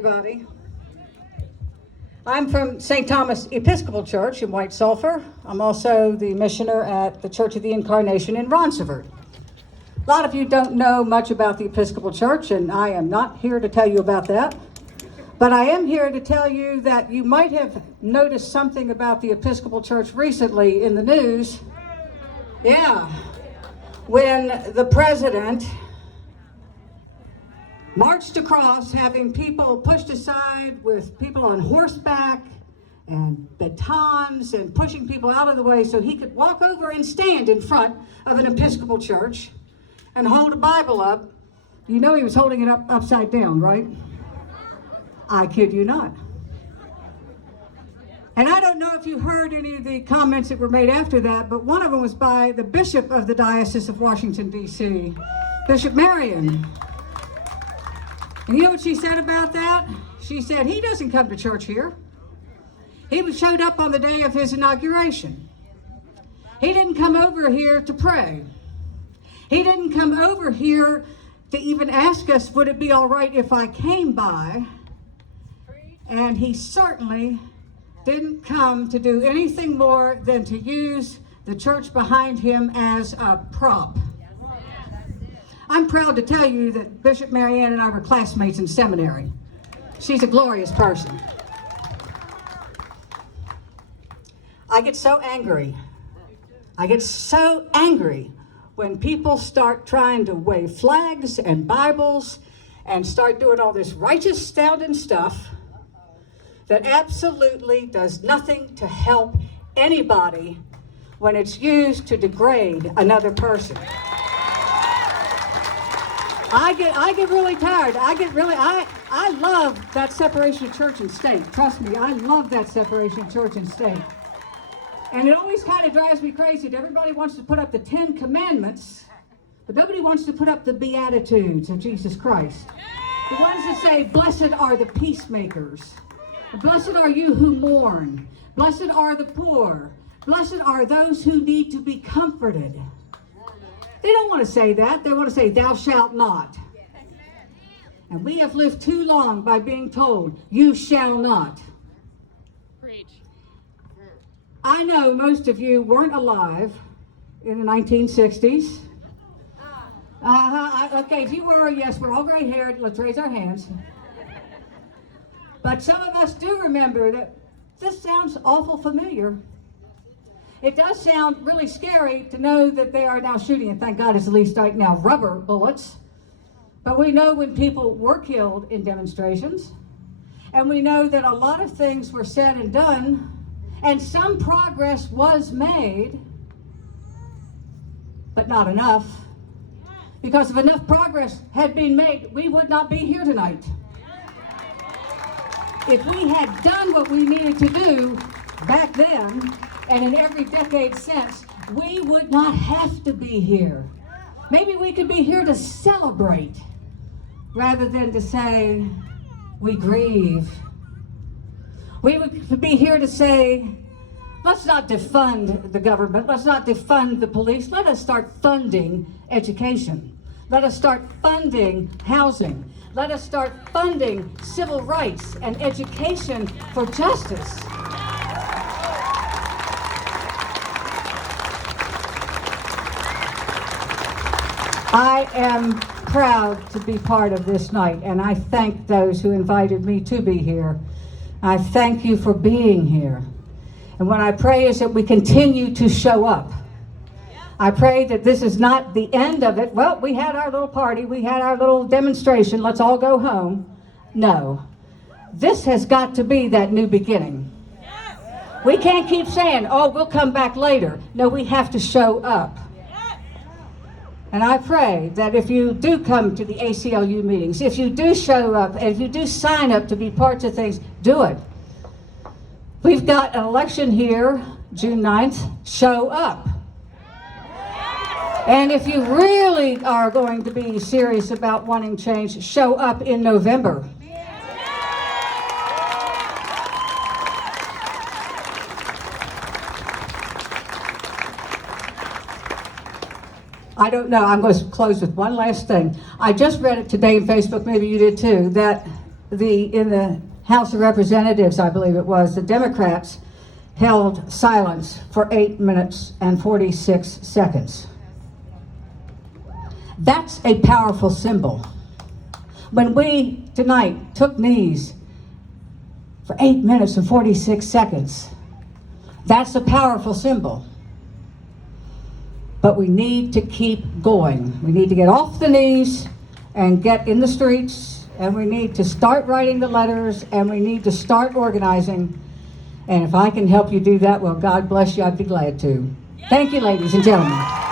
everybody. I'm from St. Thomas Episcopal Church in White Sulphur. I'm also the missioner at the Church of the Incarnation in Roncevert. A lot of you don't know much about the Episcopal Church, and I am not here to tell you about that. But I am here to tell you that you might have noticed something about the Episcopal Church recently in the news. Yeah, when the president marched across, having people pushed aside with people on horseback and batons and pushing people out of the way so he could walk over and stand in front of an Episcopal church and hold a Bible up. You know he was holding it up upside down, right? I kid you not. And I don't know if you heard any of the comments that were made after that, but one of them was by the Bishop of the Diocese of Washington, D.C., Bishop Marion. And you know what she said about that? She said, he doesn't come to church here. He showed up on the day of his inauguration. He didn't come over here to pray. He didn't come over here to even ask us, would it be all right if I came by? And he certainly didn't come to do anything more than to use the church behind him as a prop. I'm proud to tell you that Bishop Marianne and I were classmates in seminary. She's a glorious person. I get so angry. I get so angry when people start trying to wave flags and Bibles and start doing all this righteous sounding stuff that absolutely does nothing to help anybody when it's used to degrade another person. I get really tired. I love that separation of church and state. Trust me, I love that separation of church and state. And it always kind of drives me crazy that everybody wants to put up the 10 Commandments, but nobody wants to put up the Beatitudes of Jesus Christ. The ones that say, blessed are the peacemakers. Blessed are you who mourn. Blessed are the poor. Blessed are those who need to be comforted. They don't want to say that. They want to say, thou shalt not. And we have lived too long by being told, you shall not. Preach. I know most of you weren't alive in the 1960s. Okay, if you were, yes, we're all gray-haired. Let's raise our hands. But some of us do remember that this sounds awful familiar. It does sound really scary to know that they are now shooting, and thank God it's at least right now rubber bullets. But we know when people were killed in demonstrations, and we know that a lot of things were said and done, and some progress was made, but not enough. Because if enough progress had been made, we would not be here tonight. If we had done what we needed to do back then, and in every decade since, we would not have to be here. Maybe we could be here to celebrate rather than to say, we grieve. We would be here to say, let's not defund the government. Let's not defund the police. Let us start funding education. Let us start funding housing. Let us start funding civil rights and education for justice. I am proud to be part of this night, and I thank those who invited me to be here. I thank you for being here. And what I pray is that we continue to show up. I pray that this is not the end of it. Well, we had our little party, we had our little demonstration, let's all go home. No. This has got to be that new beginning. We can't keep saying, oh, we'll come back later. No, we have to show up. And I pray that if you do come to the ACLU meetings, if you do show up, and if you do sign up to be parts of things, do it. We've got an election here, June 9th. Show up. And if you really are going to be serious about wanting change, show up in November. I don't know, I'm going to close with one last thing. I just read it today on Facebook, maybe you did too, that in the House of Representatives, I believe it was, the Democrats held silence for 8 minutes and 46 seconds. That's a powerful symbol. When we tonight took knees for 8 minutes and 46 seconds, that's a powerful symbol. But we need to keep going. We need to get off the knees and get in the streets, and we need to start writing the letters, and we need to start organizing. And if I can help you do that, well, God bless you, I'd be glad to. Thank you, ladies and gentlemen.